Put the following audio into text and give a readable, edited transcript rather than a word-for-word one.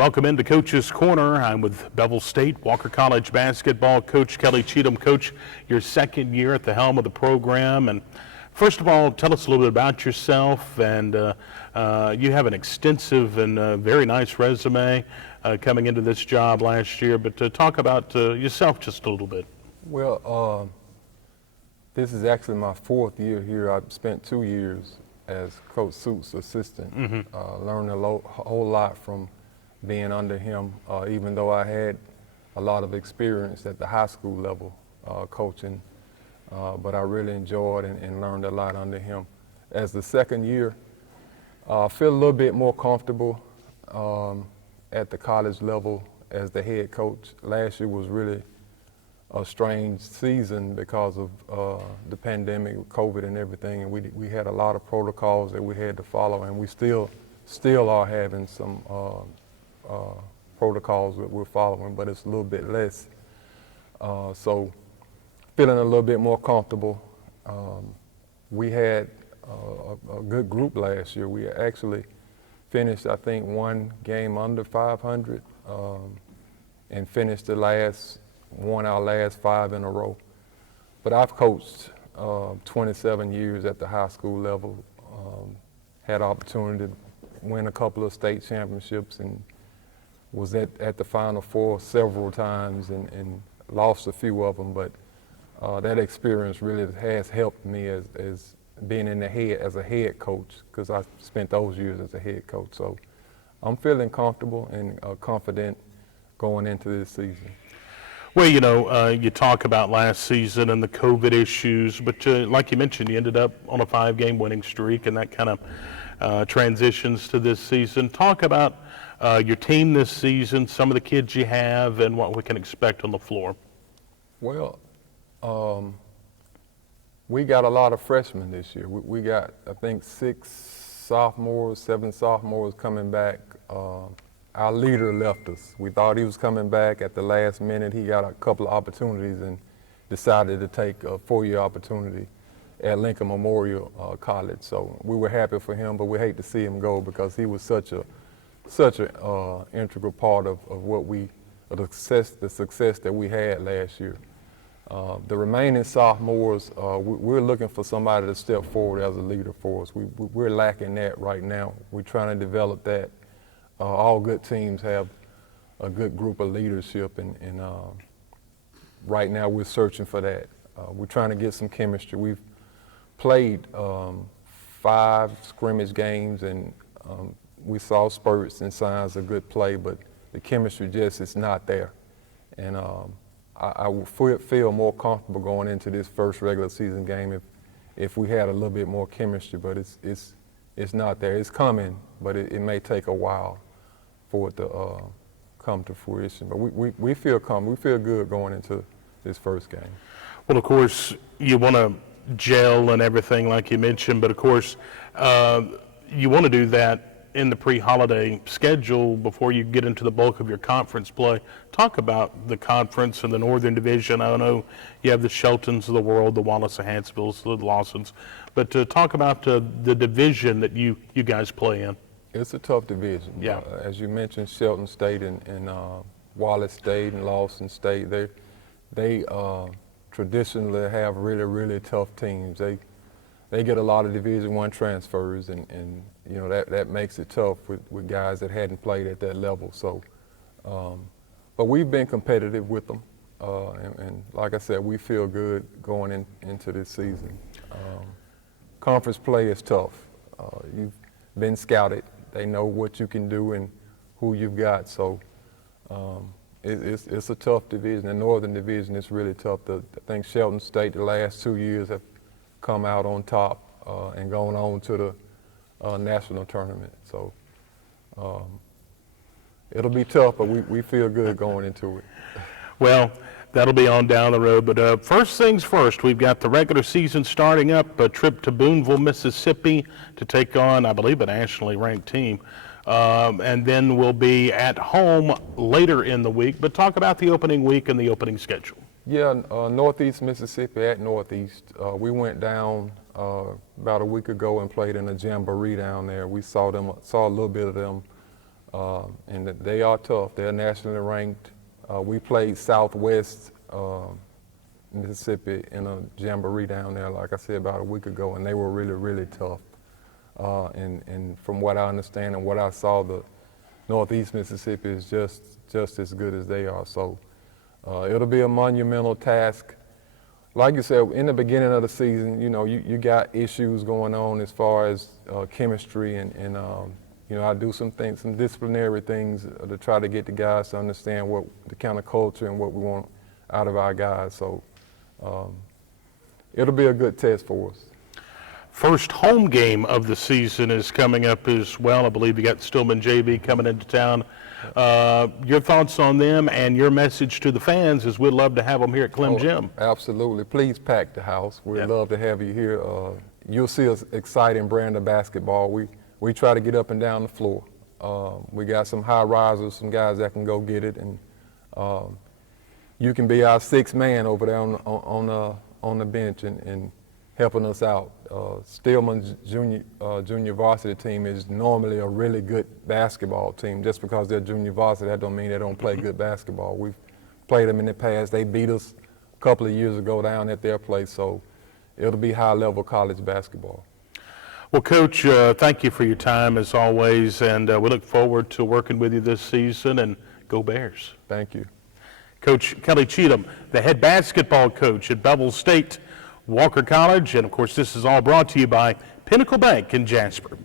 Welcome into Coach's Corner. I'm with Bevill State Walker College basketball coach Kelly Cheatham. Coach, your second year at the helm of the program. And first of all, tell us a little bit about yourself. And you have an extensive and very nice resume coming into this job last year. But talk about yourself just a little bit. Well, this is actually my fourth year here. I've spent 2 years as Coach Suit's assistant. Learned a whole lot from being under him, even though I had a lot of experience at the high school level coaching, but I really enjoyed and learned a lot under him. As the second year, I feel a little bit more comfortable at the college level as the head coach. Last year was really a strange season because of the pandemic, COVID and everything, and we had a lot of protocols that we had to follow, and we still are having some protocols that we're following, but it's a little bit less. So feeling a little bit more comfortable. We had a good group last year. We actually finished, I think, one game under 500 and finished won our last 5 in a row. But I've coached 27 years at the high school level, had opportunity to win a couple of state championships and was at the Final Four several times and lost a few of them, but that experience really has helped me as being in the head as a head coach, because I spent those years as a head coach. So I'm feeling comfortable and confident going into this season. Well, you know, you talk about last season and the COVID issues, but like you mentioned, you ended up on a 5-game winning streak, and that kind of transitions to this season. Talk about your team this season, some of the kids you have, and what we can expect on the floor. Well, we got a lot of freshmen this year. We got, I think, 6 sophomores, 7 sophomores coming back. Our leader left us. We thought he was coming back at the last minute. He got a couple of opportunities and decided to take a 4-year opportunity at Lincoln Memorial College. So we were happy for him, but we hate to see him go because he was such an integral part of the success that we had last year. The remaining sophomores, we're looking for somebody to step forward as a leader for us. We're lacking that right now. We're trying to develop that. All good teams have a good group of leadership, and right now we're searching for that. We're trying to get some chemistry. We've played 5 scrimmage games, and we saw spurts and signs of good play, but the chemistry just is not there. And I would feel more comfortable going into this first regular season game if we had a little bit more chemistry, but it's not there. It's coming, but it may take a while for it to come to fruition. But we feel good going into this first game. Well, of course, you want to gel and everything like you mentioned, but of course, you want to do that in the pre-holiday schedule before you get into the bulk of your conference play. Talk about the conference and the Northern Division. I know you have the Sheltons of the world, the Wallace-Hansvilles, the Lawsons, but talk about the division that you guys play in. It's a tough division. Yeah. As you mentioned, Shelton State and Wallace State and Lawson State, they traditionally have really, really tough teams. They get a lot of Division I transfers, and you know that makes it tough with guys that hadn't played at that level. So, but we've been competitive with them, and like I said, we feel good going into this season. Conference play is tough. You've been scouted. They know what you can do and who you've got. So it's a tough division. The Northern Division is really tough. I think Shelton State the last 2 years have come out on top and gone on to the national tournament. So it'll be tough, but we feel good going into it. Well, that'll be on down the road. But first things first, we've got the regular season starting up, a trip to Boonville, Mississippi to take on, I believe, a nationally ranked team. And then we'll be at home later in the week. But talk about the opening week and the opening schedule. Yeah, Northeast Mississippi at Northeast. We went down about a week ago and played in a jamboree down there. We saw a little bit of them And they are tough. They're nationally ranked. We played Southwest Mississippi in a jamboree down there, like I said, about a week ago, and they were really, really tough. And from what I understand and what I saw, the Northeast Mississippi is just as good as they are. So it'll be a monumental task. Like you said, in the beginning of the season, you got issues going on as far as chemistry and I do some disciplinary things to try to get the guys to understand what the kind of culture and what we want out of our guys. So it'll be a good test for us. First home game of the season is coming up as well. I believe you got Stillman JV coming into town. Your thoughts on them and your message to the fans is we'd love to have them here at Clem Gym. Absolutely. Please pack the house. We'd love to have you here. You'll see us exciting brand of basketball. We try to get up and down the floor. We got some high risers, some guys that can go get it, and you can be our sixth man over there on the bench and helping us out. Stillman's junior varsity team is normally a really good basketball team. Just because they're junior varsity, that don't mean they don't play good basketball. We've played them in the past. They beat us a couple of years ago down at their place, so it'll be high-level college basketball. Well, Coach, thank you for your time as always, and we look forward to working with you this season, and go Bears. Thank you. Coach Kelly Cheatham, the head basketball coach at Bevill State Walker College, and of course this is all brought to you by Pinnacle Bank in Jasper.